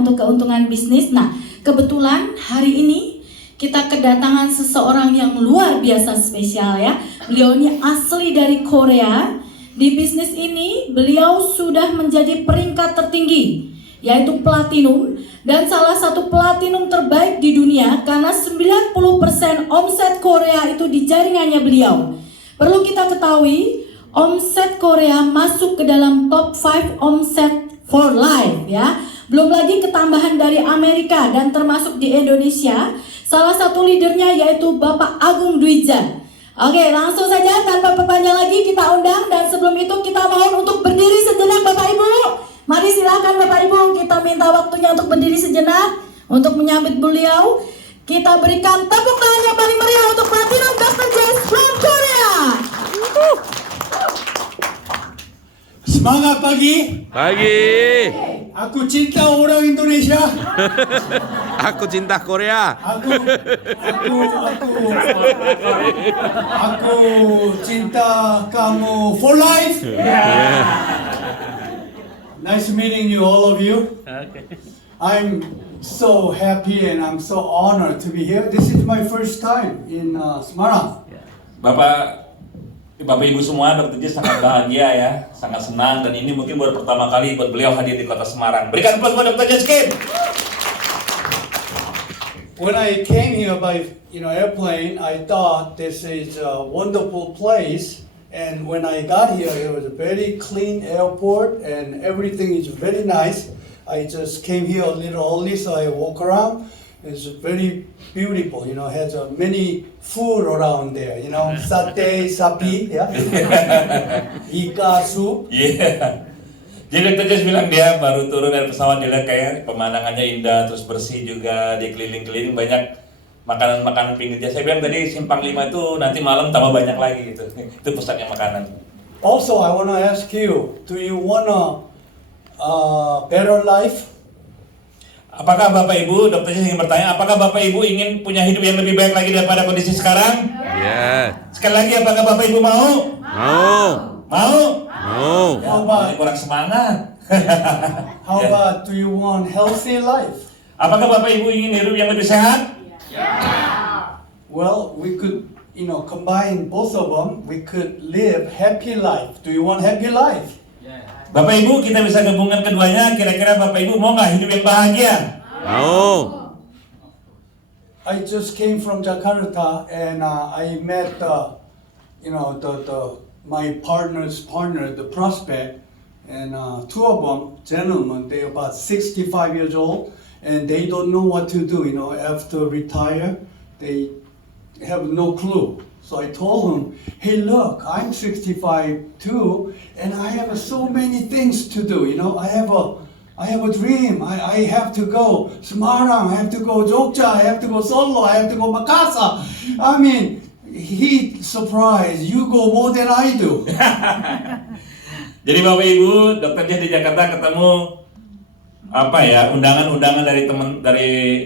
untuk keuntungan bisnis. Nah, kebetulan hari ini kita kedatangan seseorang yang luar biasa spesial ya. Beliau ini asli dari Korea. Di bisnis ini beliau sudah menjadi peringkat tertinggi, yaitu platinum, dan salah satu platinum terbaik di dunia karena 90% omset Korea itu di jaringannya beliau. Perlu kita ketahui, omset Korea masuk ke dalam top 5 omset for life ya. Belum lagi ketambahan dari Amerika dan termasuk di Indonesia. Salah satu leadernya yaitu Bapak Agung Dwija. Oke, langsung saja tanpa berpanjang lagi kita undang, dan sebelum itu kita mohon untuk berdiri sejenak Bapak Ibu. Mari silakan Bapak Ibu, kita minta waktunya untuk berdiri sejenak untuk menyambut beliau. Kita berikan tepuk tangan yang paling meriah untuk Platinum Dr. Jess from Korea. Semangat pagi. Pagi. Aku cinta orang Indonesia. Aku cinta Korea. Aku cinta kamu for life. Nice meeting you, all of you. I'm so happy and I'm so honored to be here. This is my first time in Semarang. Bapak Ibu semua, Dr. Jess sangat bahagia ya, sangat senang, dan ini mungkin baru pertama kali buat beliau hadir di kota Semarang. Berikan aplaus buat Dr. Jess Kim. When I came here by airplane, I thought this is a wonderful place. And when I got here, it was a very clean airport and everything is very nice. I just came here a little early, so I walk around. It's very beautiful, has many food around there, satay, sapi, yeah, ikan soup. Yeah. Jadi Dr. Jess bilang dia baru turun dari pesawat, dia lihat kayak pemandangannya indah, terus bersih juga, di keliling-keliling banyak makanan-makanan pinggir. Saya bilang tadi Simpang 5 itu nanti malam tambah banyak lagi gitu. Itu pusatnya makanan. Also, I wanna ask you, do you wanna better life? Apakah Bapak Ibu, Dr. Jess ingin bertanya, apakah Bapak Ibu ingin punya hidup yang lebih baik lagi daripada kondisi sekarang? Ya. Sekali lagi, apakah Bapak Ibu mau? Mau. Mau? Mau. Ya, ini kurang semangat. How about do you want healthy life? Apakah Bapak Ibu ingin hidup yang lebih sehat? Well, we could, combine both of them. We could live happy life. Do you want happy life? Bapak Ibu, kita bisa gabungkan keduanya. Kira-kira Bapak Ibu mau nggak hidup yang bahagia? Mau. I just came from Jakarta and I met my partner's partner, the prospect, and two of them, gentlemen, they're about 65 years old, and they don't know what to do. After retire, they have no clue. So I told him, hey, look, I'm 65 too, and I have so many things to do. I have a dream. I have to go Semarang, I have to go Jogja, I have to go Solo, I have to go Makassar. I mean, he surprised. You go more than I do. Jadi Bapak Ibu, Dr. Jess di Jakarta ketemu undangan-undangan dari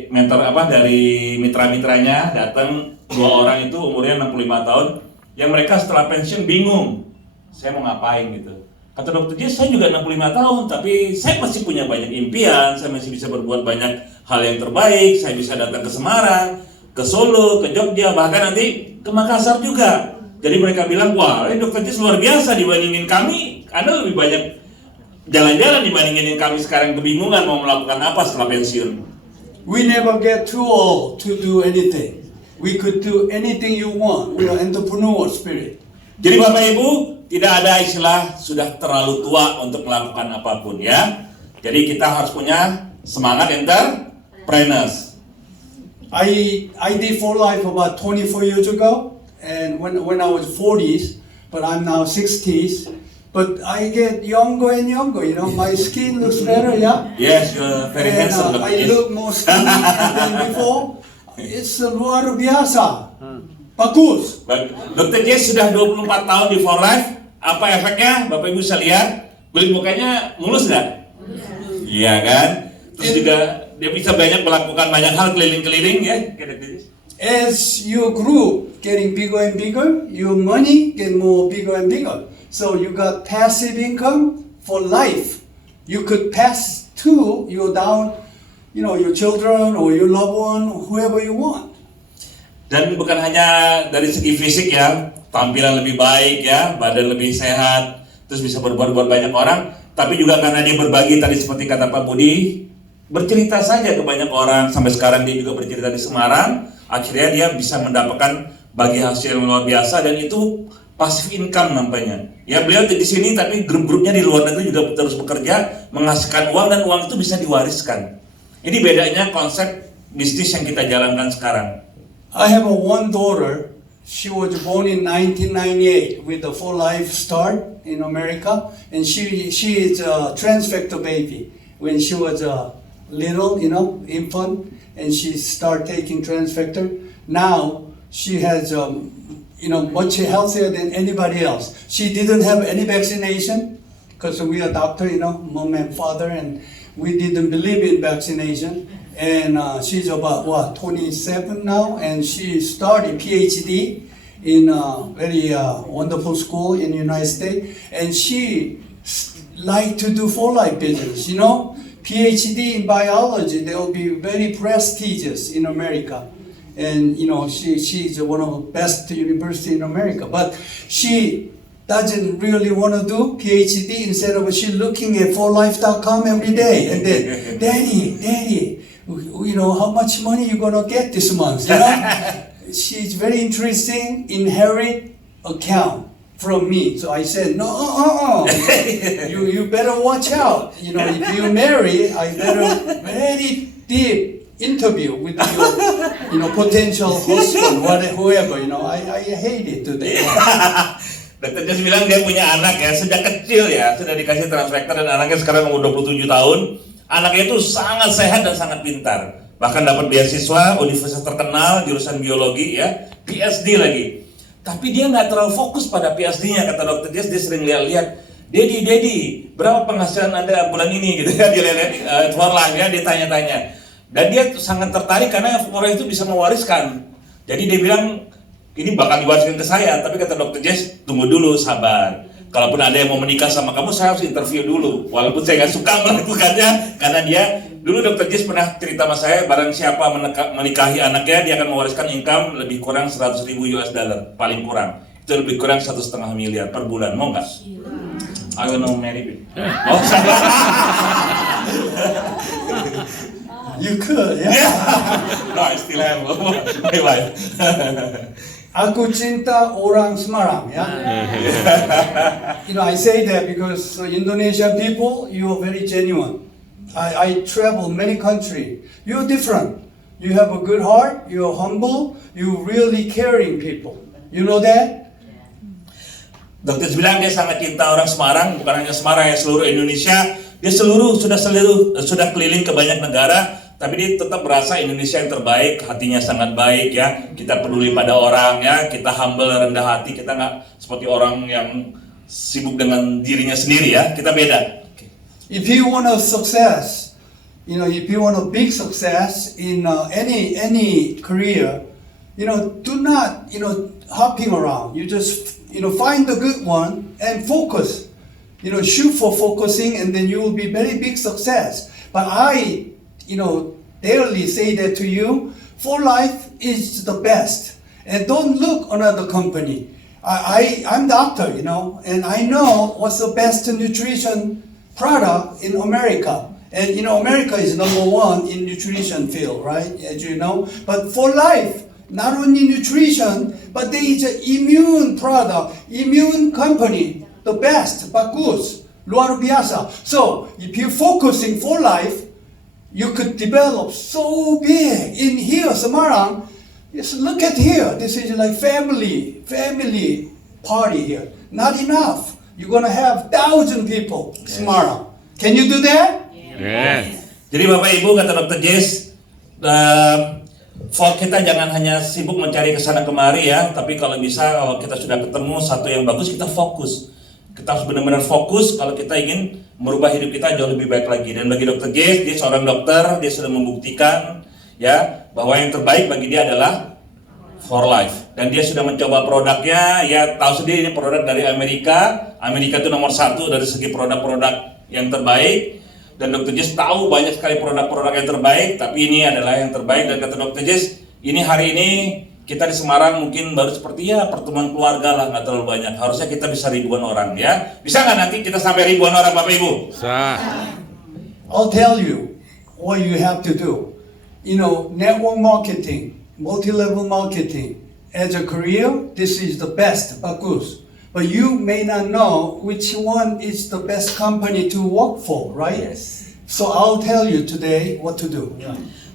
mentor dari mitra-mitranya datang. 2 orang itu umurnya 65 tahun, yang mereka setelah pensiun bingung, saya mau ngapain gitu. Kata Dr. Jess, saya juga 65 tahun, tapi saya masih punya banyak impian, saya masih bisa berbuat banyak hal yang terbaik, saya bisa datang ke Semarang, ke Solo, ke Jogja, bahkan nanti ke Makassar juga. Jadi mereka bilang, wah, Dr. Jess luar biasa dibandingin kami, Anda lebih banyak jalan-jalan dibandingin kami sekarang kebingungan mau melakukan apa setelah pensiun. We never get too old to do anything. We could do anything you want. We are entrepreneur spirit. Jadi Bapak Ibu, tidak ada istilah sudah terlalu tua untuk melakukan apapun ya. Jadi kita harus punya semangat entrepreneurs. I did for life about 24 years ago, and when I was 40s, but I'm now 60s. But I get younger and younger, my skin looks better, yeah? Yes, you're very handsome. I look more skinny than before. It's luar biasa. Bagus. Dr. Jess sudah 24 tahun di For Life. Apa efeknya? Bapak Ibu bisa lihat. Kulit mukanya mulus nggak? Iya kan? Terus juga dia bisa banyak melakukan banyak hal keliling-keliling ya. As your group getting bigger and bigger, your money get more bigger and bigger. So you got passive income for life. You could pass to your down your children or your loved one, whoever you want. Dan bukan hanya dari segi fisik ya, tampilan lebih baik ya, badan lebih sehat, terus bisa berbuat buat banyak orang, tapi juga karena dia berbagi tadi seperti kata Pak Budi, bercerita saja ke banyak orang. Sampai sekarang dia juga bercerita di Semarang, akhirnya dia bisa mendapatkan bagi hasil yang luar biasa, dan itu passive income nampaknya. Ya, beliau di sini tapi grup-grupnya di luar negeri juga terus bekerja menghasilkan uang, dan uang itu bisa diwariskan. Ini bedanya konsep bisnis yang kita jalankan sekarang. I have one daughter. She was born in 1998 with a full life start in America, and she is a trans factor baby. When she was a little, infant, and she started taking trans factor. Now she has, much healthier than anybody else. She didn't have any vaccination because we are doctor, mom and father, and we didn't believe in vaccination. And she's about 27 now, and she started PhD in a very wonderful school in the United States, and she like to do for life business. PhD in biology, they will be very prestigious in America. And she's one of the best university in America, but she doesn't really want to do PhD. Instead of she looking at forlife.com every day, and then daddy, how much money you gonna get this month? She's very interesting inherit account from me. So I said, no, you better watch out. If you marry, I better very deep interview with your potential husband, whoever. I hate it today. Dr. Jas bilang dia punya anak ya, sejak kecil ya, sudah dikasih transfektor, dan anaknya sekarang umur 27 tahun. Anaknya itu sangat sehat dan sangat pintar. Bahkan dapat beasiswa universitas terkenal, jurusan biologi ya, PhD lagi. Tapi dia nggak terlalu fokus pada PhD-nya, kata Dr. Jas. Dia sering lihat-lihat, Dedi, berapa penghasilan Anda bulan ini gitu ya, dia lihat Forlife ya, dia tanya-tanya. Dan dia sangat tertarik karena Forlife itu bisa mewariskan. Jadi dia bilang, ini bakal diwariskan ke saya, tapi kata Dr. Jas, tunggu dulu, sabar. Kalaupun ada yang mau menikah sama kamu, saya harus interview dulu. Walaupun saya nggak suka melakukannya, karena dia, dulu Dr. Jas pernah cerita sama saya, barang siapa menikahi anaknya, dia akan mewariskan income lebih kurang 100.000 US dollar, paling kurang. Itu lebih kurang 1,5 miliar per bulan, mau nggak? I don't know, marry. Oh, salah. You could, yeah. No, I still have my wife. Aku cinta orang Semarang, ya. I say that because Indonesian people, you are very genuine. I travel many countries. You're different. You have a good heart. You're humble. You really caring people. You know that? Dokter bilang dia sangat cinta orang Semarang, bukan hanya Semarang ya, seluruh Indonesia. Dia sudah keliling ke banyak negara, tapi dia tetap merasa Indonesia yang terbaik, hatinya sangat baik ya. Kita peduli pada orang ya, kita humble, rendah hati, kita nggak seperti orang yang sibuk dengan dirinya sendiri ya. Kita beda. If you want a success, if you want a big success in any career, do not hopping around. You just find the good one and focus. Shoot for focusing, and then you will be very big success. But I daily say that to you, Forlife is the best. And don't look another company. I'm doctor, and I know what's the best nutrition product in America. And America is #1 in nutrition field, right? As you know. But Forlife, not only nutrition, but there is an immune product, immune company, the best, bagus, luar biasa. So if you focus in Forlife, you could develop so big in here, Semarang. Just look at here. This is like family party here. Not enough. You're gonna have 1,000 people, Semarang. Can you do that? Yes. Jadi Bapak Ibu, kata Dr. Jas, kita jangan hanya sibuk mencari kesana kemari ya, tapi kalau bisa, kalau kita sudah ketemu satu yang bagus, kita fokus. Kita harus benar-benar fokus kalau kita ingin merubah hidup kita jauh lebih baik lagi. Dan bagi Dr. Jas, dia seorang dokter, dia sudah membuktikan ya bahwa yang terbaik bagi dia adalah Forlife. Dan dia sudah mencoba produknya, ya tahu sendiri ini produk dari Amerika. Amerika itu nomor 1 dari segi produk-produk yang terbaik. dan Dr. Jess tahu banyak sekali produk-produk yang terbaik, tapi ini adalah yang terbaik. Dan kata Dr. Jess, ini hari ini kita di Semarang mungkin baru seperti ya pertemuan keluarga lah, nggak terlalu banyak. Harusnya kita bisa ribuan orang ya. Bisa nggak nanti kita sampai ribuan orang Bapak Ibu? Sah. I'll tell you what you have to do. You know, network marketing, multi-level marketing. As a career, this is the best, bagus. But you may not know which one is the best company to work for, right? Yes. So I'll tell you today what to do.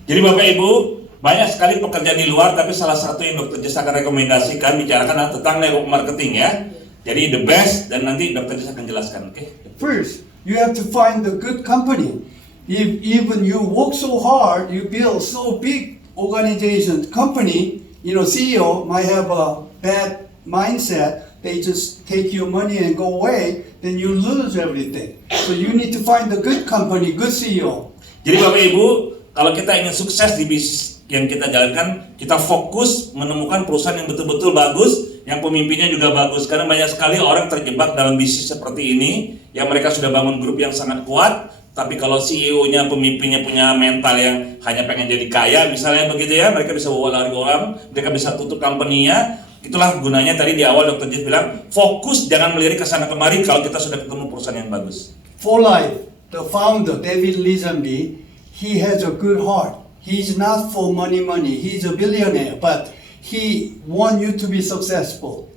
Jadi Bapak Ibu, banyak sekali pekerjaan di luar, tapi salah satu yang Dr. Jess akan rekomendasikan bicarakan adalah tentang network marketing ya. Jadi the best, dan nanti Dr. Jess akan jelaskan, oke? First, you have to find a good company. If even you work so hard, you build so big organization, company, you know, CEO might have a bad mindset. They just take your money and go away, then you lose everything. So you need to find a good company, good CEO. Jadi Bapak Ibu, kalau kita ingin sukses di bisnis yang kita jalankan, kita fokus menemukan perusahaan yang betul-betul bagus, yang pemimpinnya juga bagus. Karena banyak sekali orang terjebak dalam bisnis seperti ini, yang mereka sudah bangun grup yang sangat kuat, tapi kalau CEO-nya, pemimpinnya punya mental yang hanya pengen jadi kaya, misalnya begitu ya, mereka bisa bawa lari orang, mereka bisa tutup company-nya. Itulah gunanya tadi di awal Dr. Jess bilang, fokus, jangan melirik ke sana kemari kalau kita sudah ketemu perusahaan yang bagus. For Life, the founder, David Lisenby, he has a good heart. He's not for money. He's a billionaire, but he want you to be successful.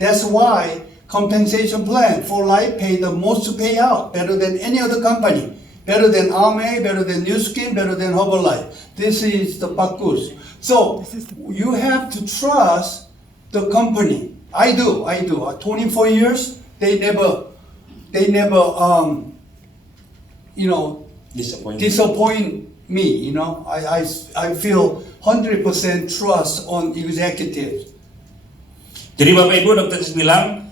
That's why compensation plan for Life pay the most to pay out, better than any other company. Better than Arme, better than New Skin, better than Herbalife. This is the bagus. So you have to trust the company. I do. 24 years, they never, you know, disappoint me. You know, I feel 100% trust on executives. Jadi Bapak Ibu, Dr. Jess bilang,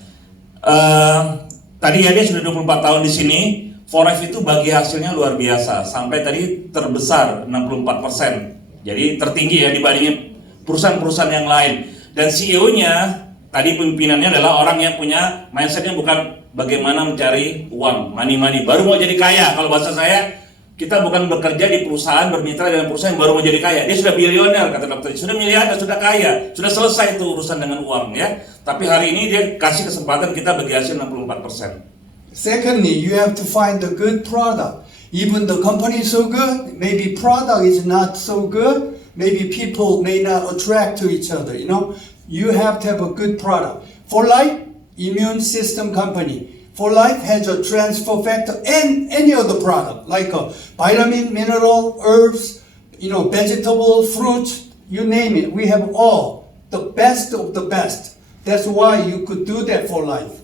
tadi ya dia sudah 24 tahun di sini. Forex itu bagi hasilnya luar biasa, sampai tadi terbesar 64%. Jadi tertinggi ya dibandingin perusahaan-perusahaan yang lain. Dan CEO-nya, tadi pimpinannya adalah orang yang punya mindsetnya bukan bagaimana mencari uang, money, baru mau jadi kaya. Kalau bahasa saya, kita bukan bekerja di perusahaan, bermitra dengan perusahaan yang baru mau jadi kaya. Dia sudah bilioner, kata dokter, sudah miliarder, sudah kaya, sudah selesai itu urusan dengan uang ya. Tapi hari ini dia kasih kesempatan kita bagi hasil 64%. Secondly, you have to find a good product. Even the company is so good, maybe product is not so good, maybe people may not attract to each other, you know. You have to have a good product. For Life, immune system company. For Life has a transfer factor and any other product, like a vitamin, mineral, herbs, you know, vegetable, fruits, you name it. We have all, the best of the best. That's why you could do that for Life.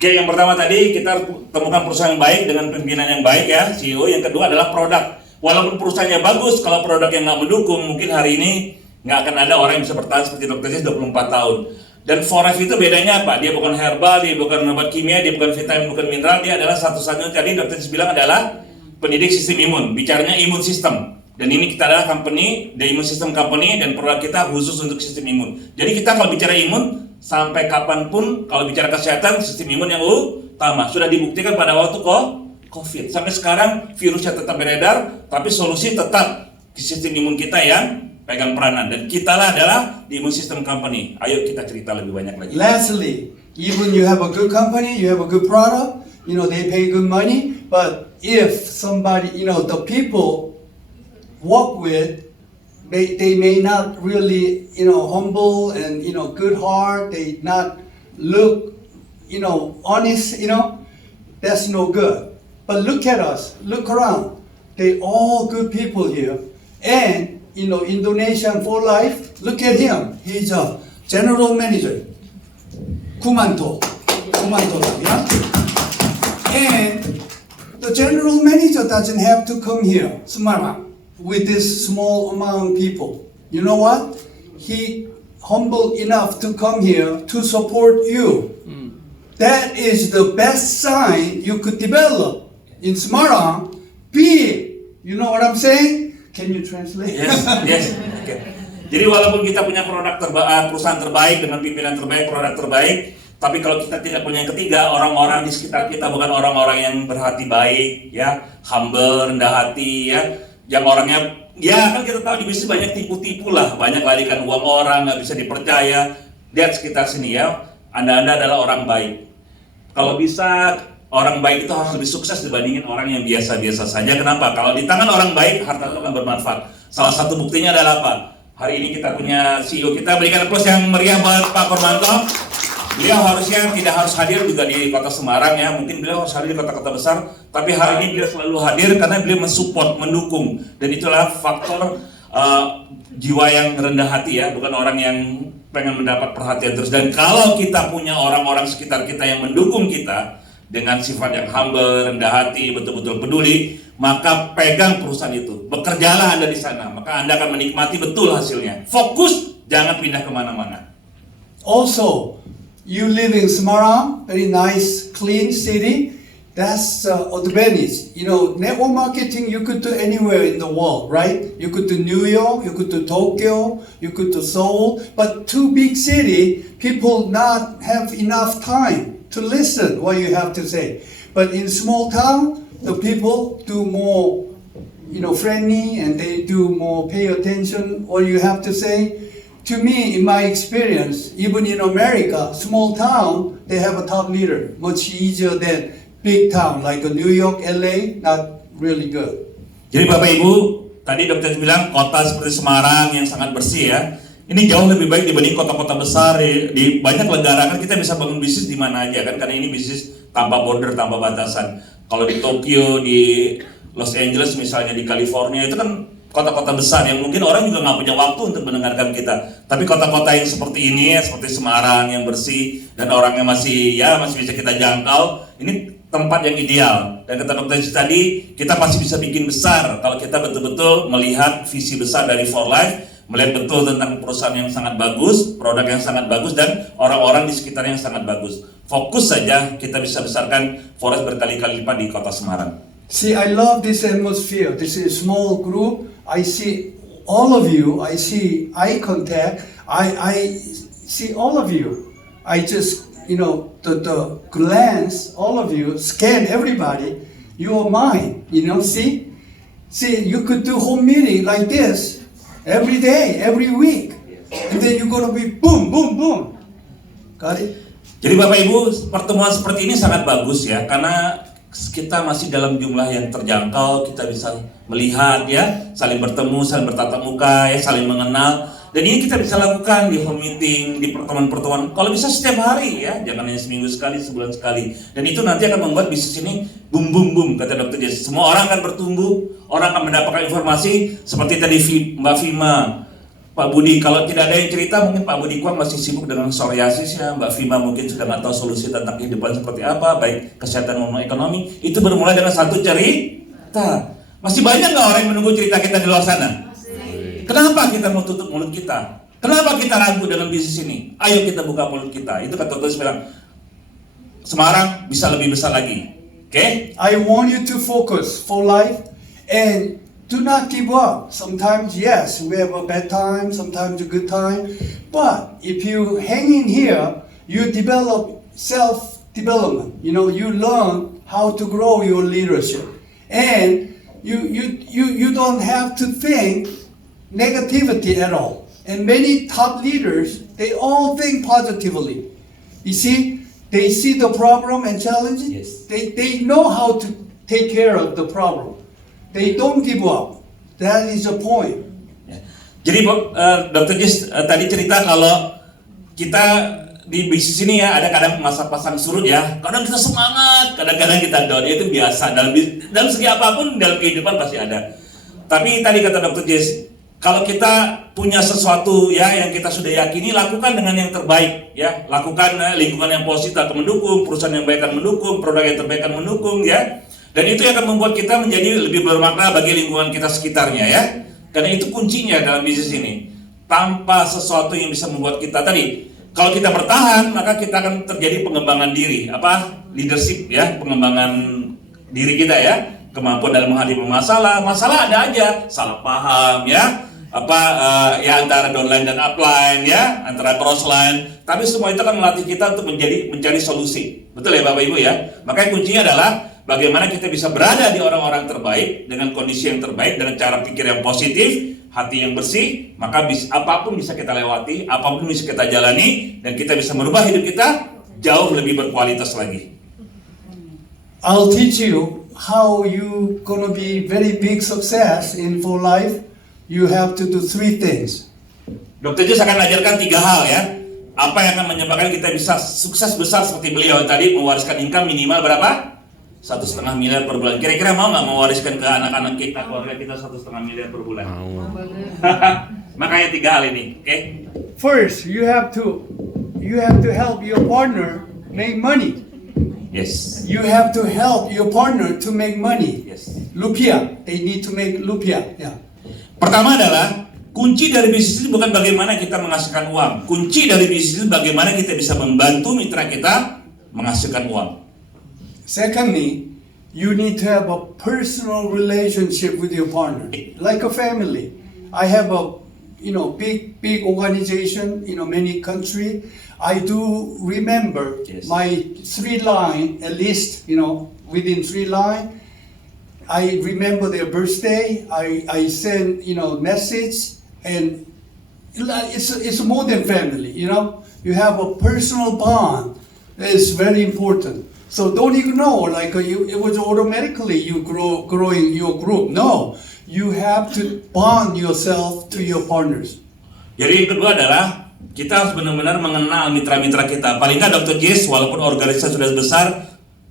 Oke, yang pertama tadi kita temukan perusahaan yang baik dengan pimpinan yang baik ya, CEO. Yang kedua adalah produk. Walaupun perusahaannya bagus, kalau produk yang nggak mendukung, mungkin hari ini nggak akan ada orang yang bisa bertahan seperti Dr. Jess 24 tahun. Dan Forex itu bedanya apa? Dia bukan herbal, dia bukan obat kimia, dia bukan vitamin, bukan mineral. Dia adalah satu-satunya tadi Dr. Jess bilang adalah pendidik sistem imun. Bicaranya imun system. Dan ini kita adalah company, the immune system company, dan produk kita khusus untuk sistem imun. Jadi kita kalau bicara imun, sampai kapanpun kalau bicara kesehatan, sistem imun yang utama. Sudah dibuktikan pada waktu COVID. Sampai sekarang virusnya tetap beredar, tapi solusi tetap sistem imun kita yang pegang peranan. Dan kita adalah the immune system company. Ayo kita cerita lebih banyak lagi. Lastly, even you have a good company, you have a good product, you know, they pay good money, but if somebody, you know, the people work with, they may not really, you know, humble and, you know, good heart, they not look, you know, honest, you know, that's no good. But look at us, look around, they all good people here. And, you know, Indonesian for Life, look at him, he's a general manager, Kumanto, yeah? And the general manager doesn't have to come here, Semarang, with this small amount of people. You know what? He humble enough to come here to support you. That is the best sign you could develop in Semarang. Be, you know what I'm saying? Can you translate? Yes. Okay. Jadi walaupun kita punya produk perusahaan terbaik dengan pimpinan terbaik, produk terbaik, Tapi kalau kita tidak punya yang ketiga, orang-orang di sekitar kita bukan orang-orang yang berhati baik, ya, humble, rendah hati, ya, yang orangnya, ya kan kita tahu di bisnis banyak tipu-tipu lah, banyak larikan uang orang, nggak bisa dipercaya. Lihat sekitar sini ya, Anda adalah orang baik. Kalau bisa orang baik itu harus lebih sukses dibandingin orang yang biasa-biasa saja. Kenapa? Kalau di tangan orang baik, harta itu akan bermanfaat. Salah satu buktinya adalah apa? Hari ini kita punya CEO kita, berikan aplaus yang meriah buat Pak Kormanto. Beliau harusnya tidak harus hadir juga di kota Semarang ya, mungkin beliau harus hadir di kota-kota besar, tapi hari ini beliau selalu hadir karena beliau mensupport, mendukung, dan itulah faktor jiwa yang rendah hati ya, bukan orang yang pengen mendapat perhatian terus. Dan kalau kita punya orang-orang sekitar kita yang mendukung kita dengan sifat yang humble, rendah hati, betul-betul peduli, maka pegang perusahaan itu, bekerjalah Anda di sana, maka Anda akan menikmati betul hasilnya. Fokus, jangan pindah kemana-mana. Also, you live in Semarang, very nice, clean city. That's advantage. You know, network marketing you could do anywhere in the world, right? You could do New York, you could do Tokyo, you could do Seoul. But too big city, people not have enough time to listen what you have to say. But in small town, the people do more, you know, friendly, and they do more pay attention what you have to say. To me, in my experience, even in America, small town, they have a top leader, much easier than big town like New York, LA, not really good. Jadi Bapak Ibu, tadi dokter bilang kota seperti Semarang yang sangat bersih ya. Ini jauh lebih baik dibanding kota-kota besar di banyak negara. Kan kita bisa bangun bisnis di mana aja kan, karena ini bisnis tanpa border, tanpa batasan. Kalau di Tokyo, di Los Angeles misalnya, di California, itu kan kota-kota besar yang mungkin orang juga nggak punya waktu untuk mendengarkan kita. Tapi kota-kota yang seperti ini ya, seperti Semarang yang bersih dan orangnya masih bisa kita jangkau, ini tempat yang ideal. Dan kata dokter tadi, kita pasti bisa bikin besar kalau kita betul-betul melihat visi besar dari For Life, melihat betul tentang perusahaan yang sangat bagus, produk yang sangat bagus, dan orang-orang di sekitar yang sangat bagus. Fokus saja, kita bisa besarkan For Life berkali-kali lipat di kota Semarang. See, I love this atmosphere. This is a small group. I see all of you. I see eye contact. I see all of you. I just, you know, the glance, all of you, scan everybody. You are mine, you know, see? See, you could do home meeting like this every day, every week. And then you're gonna be boom, boom, boom. Got it? Jadi Bapak Ibu, pertemuan seperti ini sangat bagus ya, karena kita masih dalam jumlah yang terjangkau, kita bisa melihat ya, saling bertemu, saling bertatap muka ya, saling mengenal. Dan ini kita bisa lakukan di home meeting, di pertemuan-pertemuan, kalau bisa setiap hari ya, jangan hanya seminggu sekali, sebulan sekali. Dan itu nanti akan membuat bisnis ini boom boom boom, kata Dr. Jess. Semua orang akan bertumbuh, orang akan mendapatkan informasi seperti tadi Mbak Fima, Pak Budi. Kalau tidak ada yang cerita, mungkin Pak Budi Kwang masih sibuk dengan psoriasis ya, Mbak Fima mungkin sudah nggak tahu solusi tentang kehidupan seperti apa, baik kesehatan maupun ekonomi. Itu bermulai dengan satu cerita. Masih banyak nggak orang yang menunggu cerita kita di luar sana? Kenapa kita mau tutup mulut kita? Kenapa kita ragu dalam bisnis ini? Ayo kita buka mulut kita. Itu kata tulis bilang, Semarang bisa lebih besar lagi. Oke? I want you to focus for life and do not give up. Sometimes, yes, we have a bad time, sometimes a good time. But if you hang in here, you develop self-development. You know, you learn how to grow your leadership. And you don't have to think negativity at all. And many top leaders, they all think positively. You see, they see the problem and challenge it. Yes. They know how to take care of the problem. They don't give up. That is the point. Ya. Jadi Dr. Jess tadi cerita kalau kita di bisnis ini ya ada kadang masa pasang surut ya. Kadang kita semangat, kadang-kadang kita down. Itu biasa dalam segi apapun dalam kehidupan pasti ada. Tapi tadi kata Dr. Jess, kalau kita punya sesuatu ya yang kita sudah yakini, lakukan dengan yang terbaik ya. Lakukan lingkungan yang positif akan mendukung, perusahaan yang baik akan mendukung, produk yang terbaik akan mendukung ya. Dan itu yang akan membuat kita menjadi lebih bermakna bagi lingkungan kita sekitarnya ya. Karena itu kuncinya dalam bisnis ini. Tanpa sesuatu yang bisa membuat kita tadi, kalau kita bertahan, maka kita akan terjadi pengembangan diri. Leadership ya, pengembangan diri kita ya. Kemampuan dalam menghadapi masalah ada aja, salah paham ya. ya antara downline dan upline ya, antara crossline. Tapi semua itu kan melatih kita untuk mencari solusi. Betul ya Bapak Ibu ya? Makanya kuncinya adalah bagaimana kita bisa berada di orang-orang terbaik dengan kondisi yang terbaik, dengan cara pikir yang positif, hati yang bersih, maka apapun bisa kita lewati, apapun bisa kita jalani, dan kita bisa merubah hidup kita jauh lebih berkualitas lagi. I'll teach you how you gonna be very big success in for life. You have to do 3 things. Dr. Jus akan ajarkan 3 hal ya. Apa yang akan menyebabkan kita bisa sukses besar seperti beliau tadi, mewariskan income minimal berapa? 1,5 miliar per bulan. Kira-kira mau nggak mewariskan ke anak-anak kita, keluarga kita 1,5 miliar per bulan? Mau. Makanya 3 hal ini, oke? First, you have to help your partner make money. Yes. You have to help your partner to make money. Yes. Rupiah, they need to make rupiah. Yeah. Pertama adalah kunci dari bisnis itu bukan bagaimana kita menghasilkan uang. Kunci dari bisnis itu bagaimana kita bisa membantu mitra kita menghasilkan uang. Secondly, you need to have a personal relationship with your partner, like a family. I have a big organization, many country. I do remember Yes. my 3 line at least, within 3 line. I remember their birthday. I send message, and it's more than family. You have a personal bond that is very important. So don't ignore it was automatically you growing your group. No, you have to bond yourself to your partners. Jadi yang kedua adalah kita harus benar-benar mengenal mitra-mitra kita. Paling nggak Dr. Jess, walaupun organisasi sudah besar,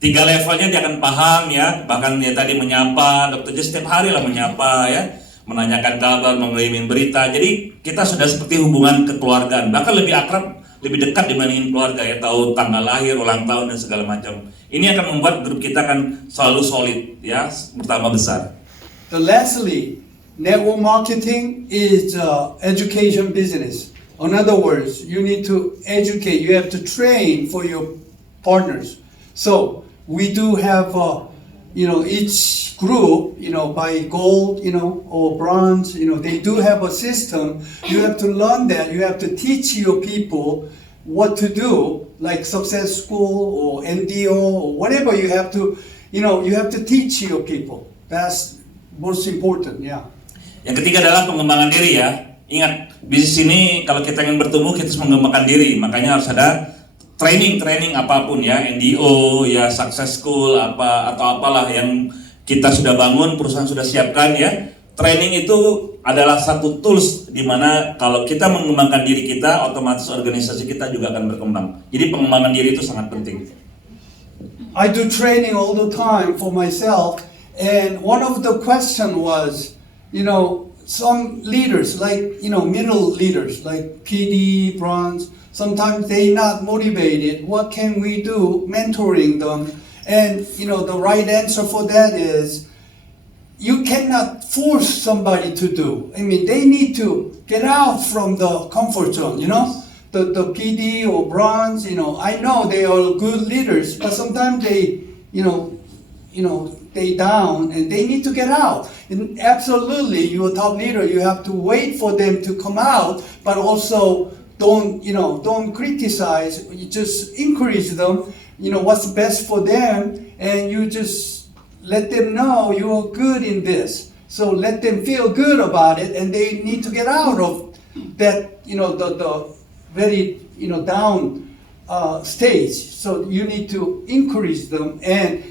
3 levelnya dia akan paham ya. Bahkan dia tadi menyapa, Dr. Jess setiap hari lah menyapa ya, menanyakan kabar, mengirimin berita. Jadi kita sudah seperti hubungan kekeluargaan, bahkan lebih akrab, lebih dekat dibandingin keluarga ya, tahu tanggal lahir, ulang tahun dan segala macam. Ini akan membuat grup kita akan selalu solid ya, bertambah besar. The lastly, network marketing is education business. In other words, you need to educate. You have to train for your partners. So we do have, each group, by gold, or bronze, they do have a system. You have to learn that. You have to teach your people what to do, like success school or NDO or whatever. You have to teach your people. That's most important. Yeah. Yang ketiga adalah pengembangan diri ya. Ingat, bisnis ini kalau kita ingin bertumbuh kita harus mengembangkan diri. Makanya harus ada training apapun ya, NDO ya, success school atau apalah yang kita sudah bangun, perusahaan sudah siapkan ya. Training itu adalah satu tools di mana kalau kita mengembangkan diri kita, otomatis organisasi kita juga akan berkembang. Jadi pengembangan diri itu sangat penting. I do training all the time for myself, and one of the question was, some leaders like middle leaders like PD, bronze, sometimes they not motivated. What can we do mentoring them? And the right answer for that is you cannot force somebody to do. I mean, they need to get out from the comfort zone, the PD or bronze, I know they are good leaders, but sometimes they they down and they need to get out. And absolutely, you're a top leader, you have to wait for them to come out, but also don't criticize, you just encourage them, what's best for them, and you just let them know you are good in this. So let them feel good about it, and they need to get out of that, the very, down stage. So you need to encourage them, and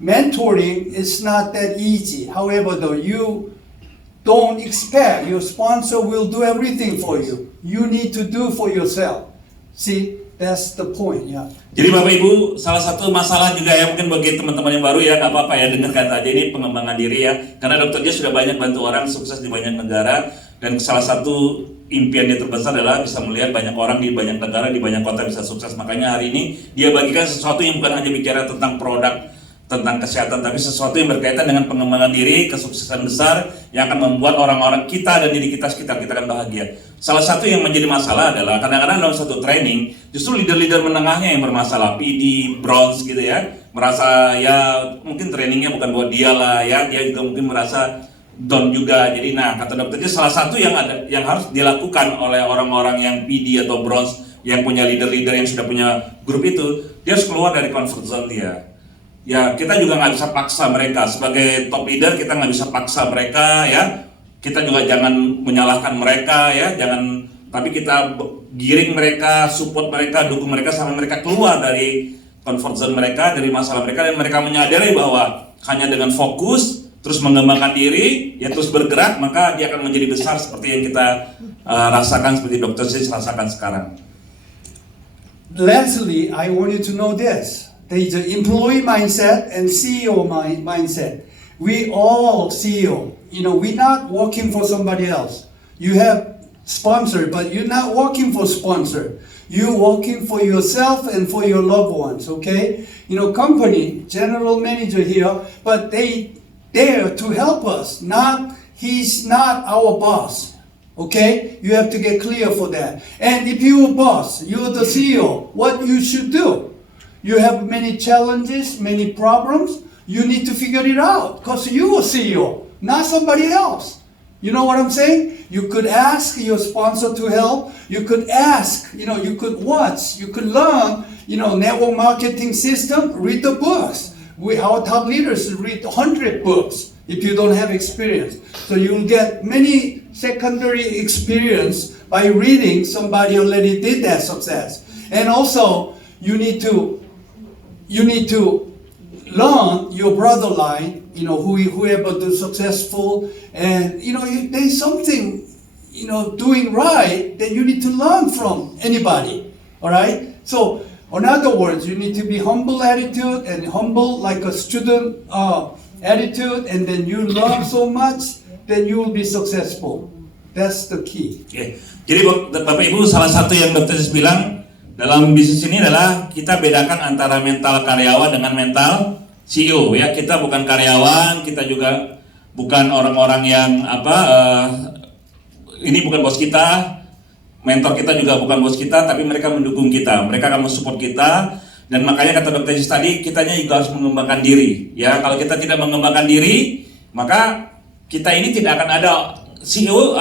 mentoring is not that easy. However, though, you don't expect your sponsor will do everything for you. You need to do for yourself. See, that's the point, yeah. Jadi Bapak Ibu, salah satu masalah juga ya mungkin bagi teman-teman yang baru ya, nggak apa-apa ya dengarkan tadi ini pengembangan diri ya. Karena Dr. Jess sudah banyak bantu orang sukses di banyak negara, dan salah satu impian dia terbesar adalah bisa melihat banyak orang di banyak negara, di banyak kota bisa sukses. Makanya hari ini dia bagikan sesuatu yang bukan hanya bicara tentang produk, tentang kesehatan, tapi sesuatu yang berkaitan dengan pengembangan diri, kesuksesan besar yang akan membuat orang-orang kita dan diri kita sekitar kita akan bahagia. Salah satu yang menjadi masalah adalah kadang-kadang dalam satu training justru leader-leader menengahnya yang bermasalah, PD, bronze gitu ya, merasa ya mungkin trainingnya bukan buat dia lah ya, dia juga mungkin merasa down juga. Jadi nah kata dokternya salah satu yang harus dilakukan oleh orang-orang yang PD atau bronze yang punya leader-leader yang sudah punya grup itu, dia harus keluar dari comfort zone dia. Ya kita juga nggak bisa paksa mereka sebagai top leader, kita nggak bisa paksa mereka ya. Kita juga jangan menyalahkan mereka ya, jangan, tapi kita giring mereka, support mereka, dukung mereka sampai mereka keluar dari comfort zone mereka, dari masalah mereka, dan mereka menyadari bahwa hanya dengan fokus terus mengembangkan diri, ya terus bergerak, maka dia akan menjadi besar seperti yang kita rasakan, seperti Dr. Sis rasakan sekarang. Lastly, I want you to know this. There is an employee mindset and CEO mindset. We all CEO. We're not working for somebody else. You have sponsor, but you're not working for sponsor. You're working for yourself and for your loved ones, okay? Company, general manager here, but they there to help us. He's not our boss. Okay, you have to get clear for that. And if you're a boss, you're the CEO, what you should do? You have many challenges, many problems. You need to figure it out because you're a CEO, not somebody else. You know what I'm saying? You could ask your sponsor to help. You could ask, you could watch, you could learn, network marketing system, read the books. Our top leaders read 100 books if you don't have experience. So you'll get many secondary experience by reading somebody already did that success. And also you need to learn your brother line, whoever do successful, and there's something doing right, then you need to learn from anybody. All right. So in other words, you need to be humble attitude and humble like a student attitude, and then you learn so much, then you will be successful. That's the key. Oke. Jadi Bapak Ibu, salah satu yang Dr. Sis bilang dalam bisnis ini adalah kita bedakan antara mental karyawan dengan mental CEO ya. Kita bukan karyawan, kita juga bukan orang-orang yang ini bukan bos kita, mentor kita juga bukan bos kita, tapi mereka mendukung kita, mereka akan mensupport kita. Dan makanya kata Dr. Sis tadi, kitanya juga harus mengembangkan diri ya. Kalau kita tidak mengembangkan diri, maka kita ini tidak akan ada CEO,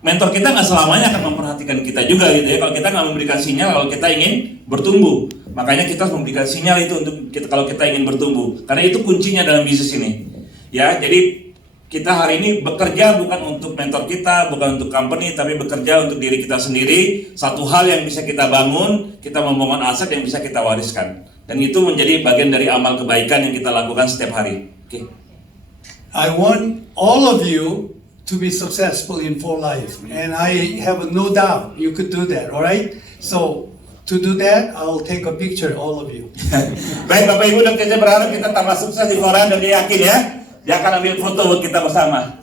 mentor kita nggak selamanya akan memperhatikan kita juga gitu ya. Kalau kita nggak memberikan sinyal kalau kita ingin bertumbuh, makanya kita harus memberikan sinyal itu untuk kita kalau kita ingin bertumbuh, karena itu kuncinya dalam bisnis ini ya. Jadi kita hari ini bekerja bukan untuk mentor kita, bukan untuk company, tapi bekerja untuk diri kita sendiri. Satu hal yang bisa kita bangun, kita membangun aset yang bisa kita wariskan, dan itu menjadi bagian dari amal kebaikan yang kita lakukan setiap hari. Oke. I want all of you to be successful in for life, and I have no doubt you could do that. All right. So to do that, I'll take a picture all of you. Baik Bapak Ibu, dan kita berharap kita tambah sukses di Koran, dan dia yakin ya, dia akan ambil foto buat kita bersama.